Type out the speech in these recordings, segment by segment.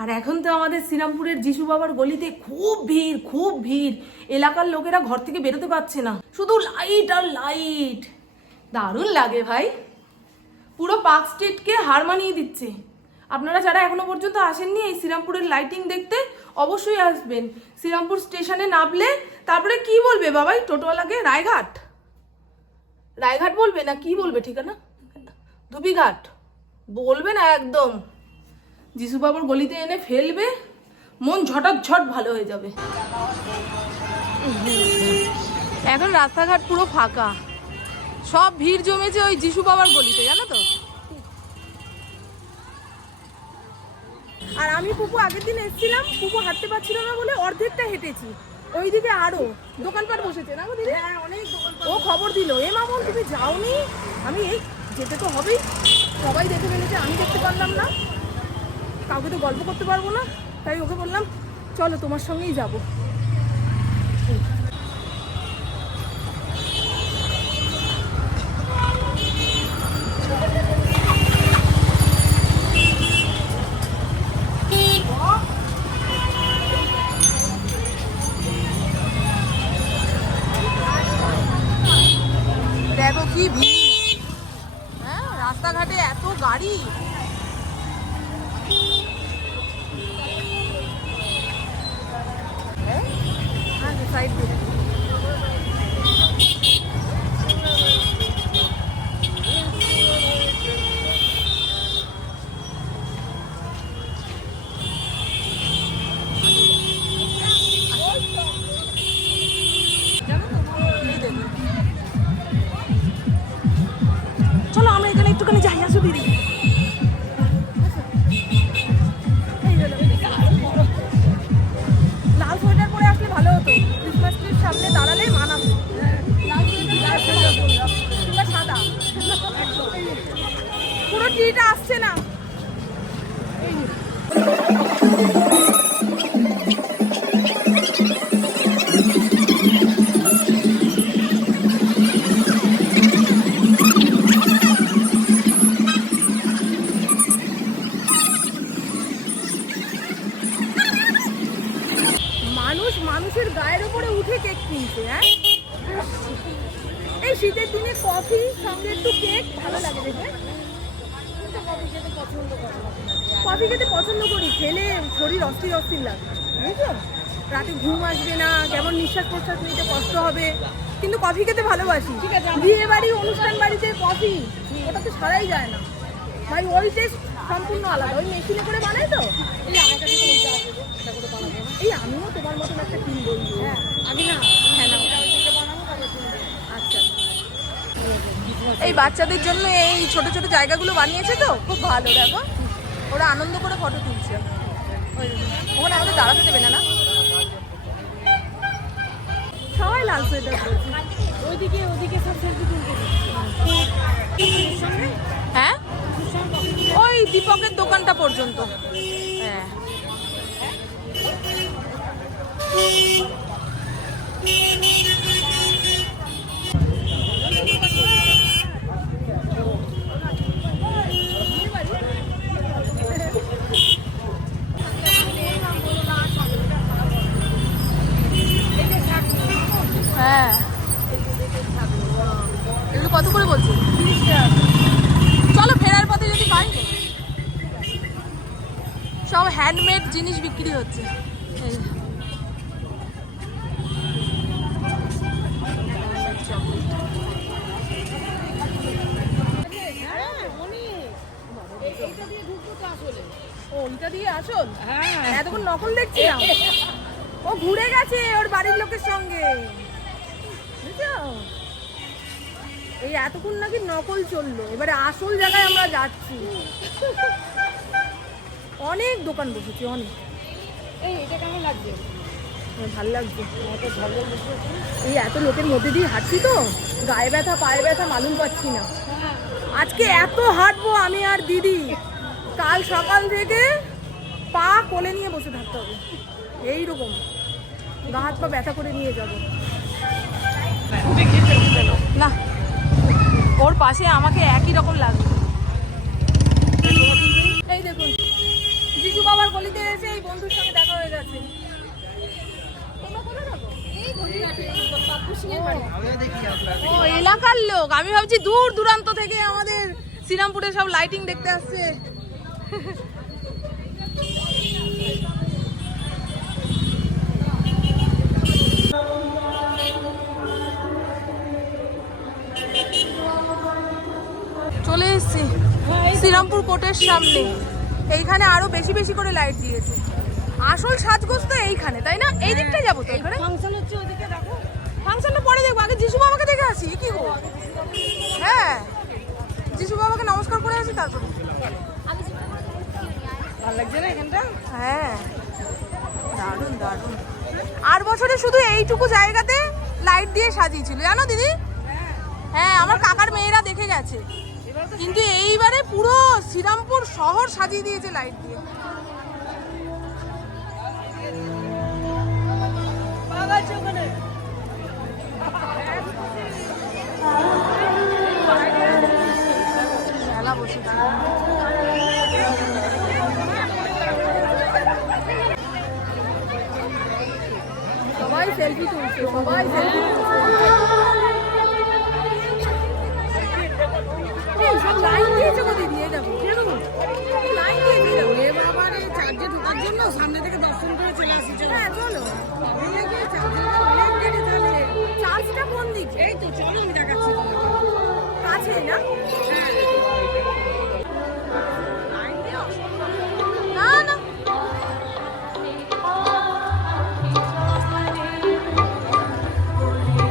আর এখন তো আমাদের শ্রীরামপুরের যিশু বাবার গলিতে খুব ভিড় খুব ভিড়। এলাকার লোকেরা ঘর থেকে বেরোতে পারছে না। শুধু লাইট আর লাইট দারুণ লাগে ভাই। পুরো পার্ক স্ট্রিটকে হার মানিয়ে দিচ্ছে। আপনারা যারা এখনও পর্যন্ত আসেননি এই শ্রীরামপুরের লাইটিং দেখতে, অবশ্যই আসবেন। শ্রীরামপুর স্টেশনে নামলে তারপরে কি বলবে বাবাই? টোটোওয়ালাকে? রায়ঘাট? রায়ঘাট বলবে না? কি বলবে? ঠিকানা? ধুবিঘাট? বলবে না একদম। যিশু বাবার গলিতে এনে ফেলবে মন ঝটাত ঝট ভালো হয়ে যাবে। এখন রাস্তাঘাট পুরো ফাঁকা। সব ভিড় জমেছে ওই যিশু বাবার গলিতে জানো তো? আর আমি পুপু আগের দিন এসেছিলাম পুপু হাঁটতে পারছিল না বলে অর্ধেকটা হেঁটেছি। ওইদিকে আরও দোকানপাট বসেছে না গো দিদি? ও খবর দিল এ মামন তুমি যাওনি? আমি এই যেতে তো হবেই। সবাই দেখে ফেলেছে আমি দেখতে পারলাম না। কাউকে তো গল্প করতে পারব না। তাই ওকে বললাম, চলো তোমার সঙ্গেই যাব। দেখো কি ভিড়। হ্যাঁ রাস্তাঘাটে এত গাড়ি। কফি খেতে পছন্দ করি খেলে শরীর অস্থির অস্থির লাগে। বুঝছ রাতে ঘুম আসবে না কেমন নিঃশ্বাস প্রশ্বাস নিতে কষ্ট হবে। কিন্তু কফি খেতে ভালোবাসি। বিয়ে বাড়ি অনুষ্ঠান বাড়িতে কফি ওটা তো সারাই যায় না। ভাই ওই টেস্ট সম্পূর্ণ আলাদা। ওই মেশিনে করে বানাই তো? এই আমার কাছে এই আমিও তোমার মতন একটা কিনবো হ্যাঁ আমি না হ্যাঁ না আচ্ছা। এই বাচ্চাদের জন্য এই ছোট ছোট জায়গাগুলো বানিয়েছে তো? খুব ভালো দেখো। ওরা আনন্দ করে ফটো তুলছে। ওখানে আমাদের দাঁড়াতে দেবে না না? সবাই লাল সোয়েটার ওইদিকে ওইদিকে সব সেলফি তুলতে হ্যাঁ? ওই দীপকের দোকানটা পর্যন্ত। হ্যাঁ হ্যাঁ এগুলো কত করে বলছো চলো ফেরার পথে যদি পাই তো। সব হ্যান্ডমেড জিনিস বিক্রি হচ্ছে এই যে। ও, ওইটা দিয়ে আসল এতক্ষণ নকল দেখছিলাম। ও ঘুরে গেছে ওর বাড়ির লোকের সঙ্গে। বুঝছ? এই এতক্ষণ নাকি নকল চলল। এবারে আসল জায়গায় আমরা যাচ্ছি। অনেক দোকান বসেছে অনেক। এই এটা কেমন লাগছে? ভালো বসে আছে। এই এত লোকের মধ্যে দিয়ে হাঁটছি তো? গায়ে ব্যথা পায়ে ব্যথা মালুম পাচ্ছি না। হ্যাঁ। আজকে এত হাঁটবো আমি আর দিদি। কাল সকাল থেকে পা কোলে নিয়ে বসে থাকতে হবে। এই রকম গা হাত পা ব্যথা করে নিয়ে যাব। না। ওর পাশে আমাকে একই রকম লাগবে। এই দেখুন, যিশু বাবার গলিতে এসে এই বন্ধুর সঙ্গে দেখা হয়ে গেছে? ও, এলাকার লোক। আমি ভাবছি দূর দূরান্ত থেকে আমাদের শ্রীরামপুরে সব লাইটিং দেখতে আসছে। শ্রীরামপুর কোর্টের সামনে। এইখানে আরও বেশি বেশি করে লাইট দিয়েছে। আসল সাজগোজ তো এইখানে তাই না? এই দিকটাই যাব তো এখানে? ফাংশন হচ্ছে ওদিকে দেখো। ফাংশনটা পরে দেখব। আগে যিশু বাবাকে দেখে আসি কি গো? হ্যাঁ। যিশু বাবাকে নমস্কার করে আসি তারপরে। ভালো লাগছে না এখানটা? হ্যাঁ। দারুণ দারুণ। আর বছরে শুধু এইটুকু জায়গাতে লাইট দিয়ে সাজিয়েছিল। জানো দিদি? হ্যাঁ আমার কাকার মেয়েরা দেখে গেছে। কিন্তু এইবারে পুরো শ্রীরামপুর শহর সাজিয়ে দিয়েছে লাইট দিয়ে। সবাই সেলফি তুলছে সবাই সেলফি কাছে না?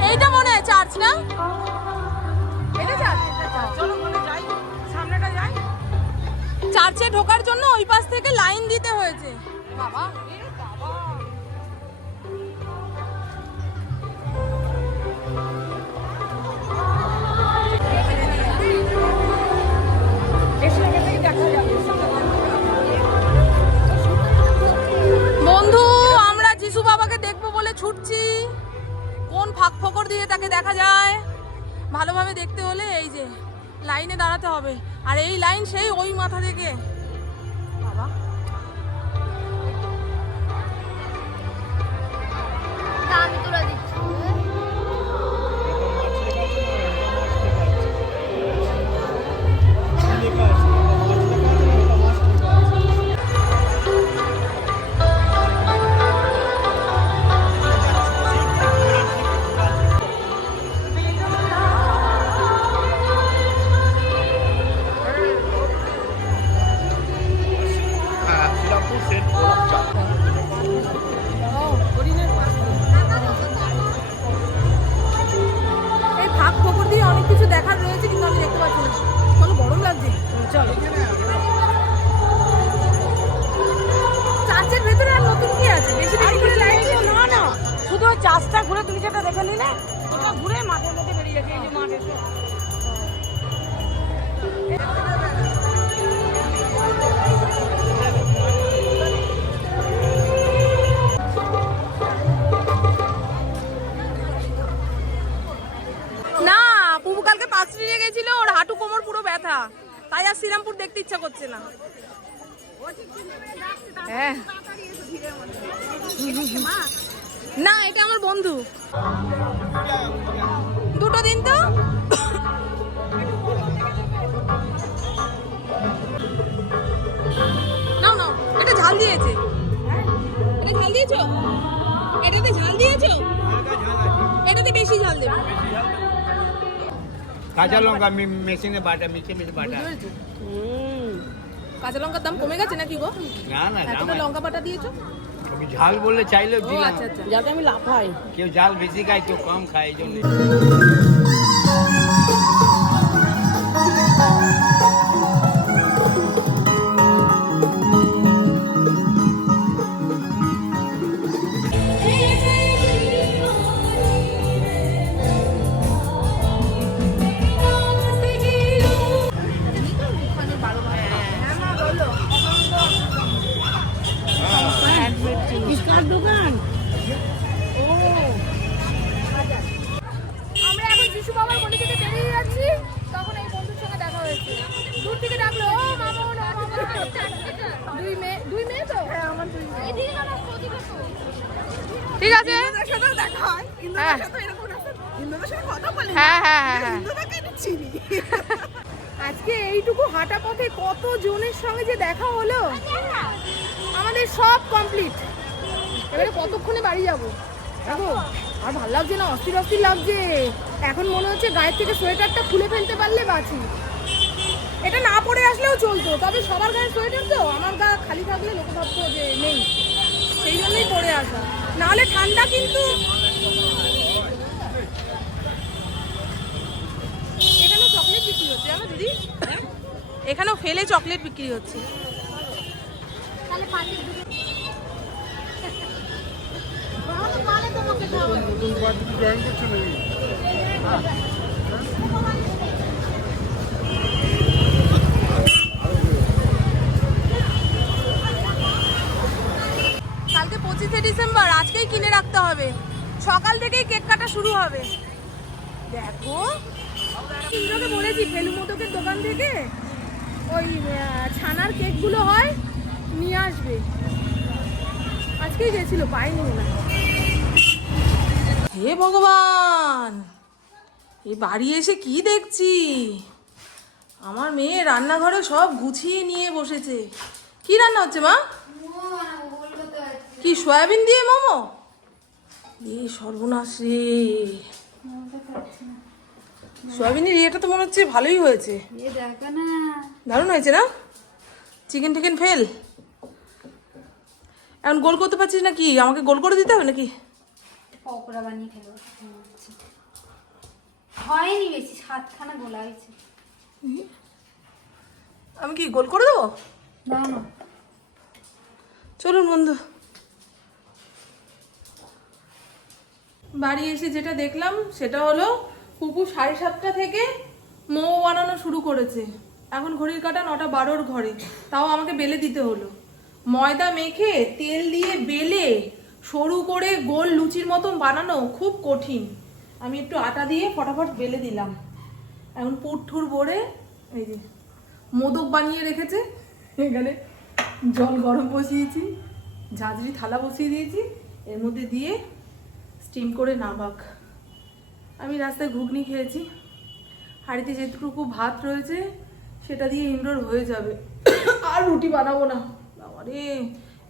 এইটা মনে হয় চার্জ না? চার্চে ঢোকার জন্য ওই পাশ থেকে লাইন দিতে হয়েছে। বাবা। ছুটছি কোন ফাঁক ফকর দিয়ে তাকে দেখা যায়? ভালোভাবে দেখতে হলে এই যে লাইনে দাঁড়াতে হবে। আর এই লাইন সেই ওই মাথা থেকে। বাবা। পাঁচরিয়ে গেছিল, ওর হাঁটু, কোমর পুরো ব্যথা। তাই আর শ্রীরামপুর দেখতে ইচ্ছা করছে না। হ্যাঁ। না, এটা আমার বন্ধু। দুটো দিন তো। নাও নাও, এটা ঝাল দিয়েছে। এটা ঝাল দিয়েছ? এটাতে ঝাল দিয়েছ? এটাতে বেশি ঝাল দেবে। কাঁচা লঙ্কা মি- মেশিনে বাটা মিশে মিশে বাটা। কাঁচা লঙ্কার দাম কমে গেছে নাকি গো? না না এতটা লঙ্কা বাটা দিয়েছ? তুমি ঝাল বললে চাইলেও দিলাম আচ্ছা আচ্ছা। যাতে আমি লাফাই কেউ ঝাল বেশি খায় কেউ কম খায় এই জন্য। ঠিক আছে? হ্যাঁ। হ্যাঁ, হ্যাঁ, আজকে এইটুকু হাঁটা পথে কত জনের সঙ্গে যে দেখা হলো? আমাদের সব কমপ্লিট এবারে কতক্ষণে বাড়ি যাব? দেখো আর ভালো লাগছে না অস্থির অস্থির লাগছে। এখন মনে হচ্ছে গায়ের থেকে সোয়েটারটা খুলে ফেলতে পারলে বাঁচি। চলতো তবে সবার গায়ে সোয়েটার তো আমার গা খালি থাকলে লোক ভাবতো যে নেই। সেই জন্যই পরে আসা। নাহলে ঠান্ডা কিন্তু এখানেও চকলেট বিক্রি হচ্ছে জানো দিদি? এখানেও ফেলে চকলেট বিক্রি হচ্ছে। তাহলে পাঁচের দিকে তাহলে মানে তোমাকে খাওয়াবো। কালকে পঁচিশে আজকেই কিনে রাখতে হবে। সকাল থেকেই কেক কাটা শুরু হবে। দেখো ইন্দ্রকে বলেছি ফেলু মোদকের দোকান থেকে ওই ছানার কেকগুলো হয় নিয়ে আসবে। আজকেই গেছিল পাইনি না। হে ভগবান! এই বাড়ি এসে কি দেখছি? আমার মেয়ে রান্নাঘরে সব গুছিয়ে নিয়ে বসেছে। কি রান্না হচ্ছে মা? কি সয়াবিন দিয়ে মোমো? এ সর্বনাশ রে। সয়াবিনের ইয়েটা তো মনে হচ্ছে ভালোই হয়েছে। দারুণ হয়েছে না? চিকেন টিকেন ফেল। এখন গোল করতে পারছিস নাকি? আমাকে গোল করে দিতে হবে নাকি? পকোড়া বানিয়ে খেলো হয়নি বেশি সাতখানা গোলা হয়েছে। আমি কি গোল করে দেবো? না। চলুন বন্ধু। বাড়ি এসে যেটা দেখলাম, সেটা হলো কুকুর সাড়ে সাতটা থেকে মৌ বানানো শুরু করেছে। এখন ঘড়ির কাটা নটা বারোর ঘরে। তাও আমাকে বেলে দিতে হলো। ময়দা মেখে তেল দিয়ে বেলে সরু করে গোল লুচির মতন বানানো খুব কঠিন। আমি একটু আটা দিয়ে ফটাফট বেলে দিলাম। এখন পুর ঠুর ভরে এই যে মোদক বানিয়ে রেখেছে। এখানে জল গরম বসিয়েছি, ঝাঁঝরি থালা বসিয়ে দিয়েছি। এর মধ্যে দিয়ে স্টিম করে নামাক আমি রাস্তায় ঘুগনি খেয়েছি। হাঁড়িতে যেটুকু ভাত রয়েছে, সেটা দিয়ে ইনডোর হয়ে যাবে। আর রুটি বানাবো না। বাবারে,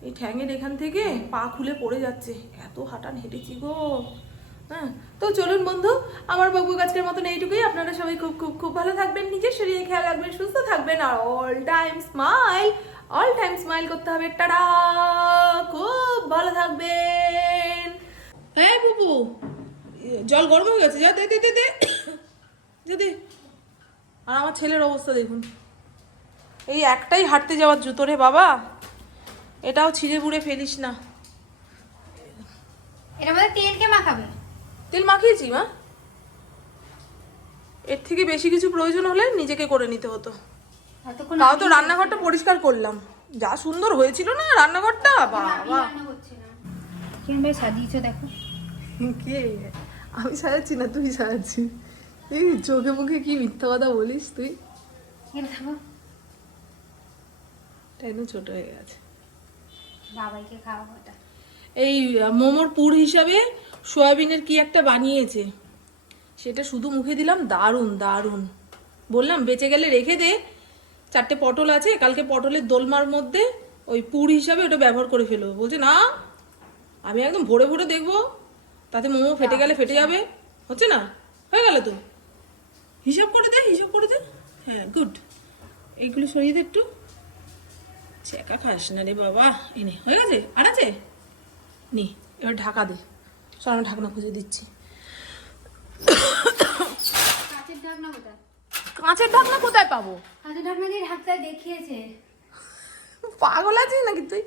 এই ঠ্যাঙের এখান থেকে পা খুলে পড়ে যাচ্ছে। এত হাঁটান হেঁটেছি গো। হ্যাঁ তো চলুন বন্ধু, আমার বাবু আজকের মতন এইটুকুই। আপনারা সবাই খুব খুব খুব ভালো থাকবেন, নিজের শরীরে খেয়াল রাখবেন, সুস্থ থাকবেন, আর all time smile all time smile করতে হবে। টাটা! খুব ভালো থাকবেন! হ্যাঁ বুবু। জল গরম হয়ে গেছে। যা দে দে দে দে। দে। আর আমার ছেলের অবস্থা দেখুন। এই একটাই হাঁটতে যাওয়ার জুতো রে বাবা। এটাও ছিঁড়ে বুড়ে ফেলিস না। এর মধ্যে তেলকে মাখাবে? তেল মাখিয়েছি মা। এর থেকে বেশি কিছু প্রয়োজন হলে নিজেকে করে নিতে হতো। তাও তো রান্নাঘরটা পরিষ্কার করলাম। যা সুন্দর হয়েছিল না রান্নাঘরটা? বাবা। রান্না করছি না। কিরম ভাবে সাজিয়েছো দেখো। কে? আমি সাজাচ্ছি না তুই সাজাচ্ছি। এই চোখে মুখে কি মিথ্যা কথা বলিস তুই? এখানে ছোট হয়ে গেছে? বাবাইকে খাওয়াবো এটা। এই মোমোর পুর হিসাবে সয়াবিনের কি একটা বানিয়েছে? সেটা শুধু মুখে দিলাম দারুণ দারুণ। বললাম বেঁচে গেলে রেখে দে। চারটে পটল আছে কালকে পটলের দোলমার মধ্যে ওই পুর হিসাবে ওটা ব্যবহার করে ফেলব। বলছে না আমি একদম ভোরে ভোরে দেখব। তাতে মোমো ফেটে গেলে ফেটে যাবে। হচ্ছে না? হয়ে গেল তো? হিসাব করে দে হিসাব করে দে। হ্যাঁ গুড এইগুলো সরিয়ে দে একটু। চেকা খাস না রে বাবা। এনে হয়ে গেছে? আর আছে? নি এবার ঢাকা দে। সর আমি ঢাকনা খুঁজে দিচ্ছি। কাঁচের ঢাকনা কোথায়? কাঁচের ঢাকনা কোথায় পাবো? কাঁচের ঢাকনা দিয়ে ঢাকতে দেখিয়েছে। পাগল আছিস নাকি তুই?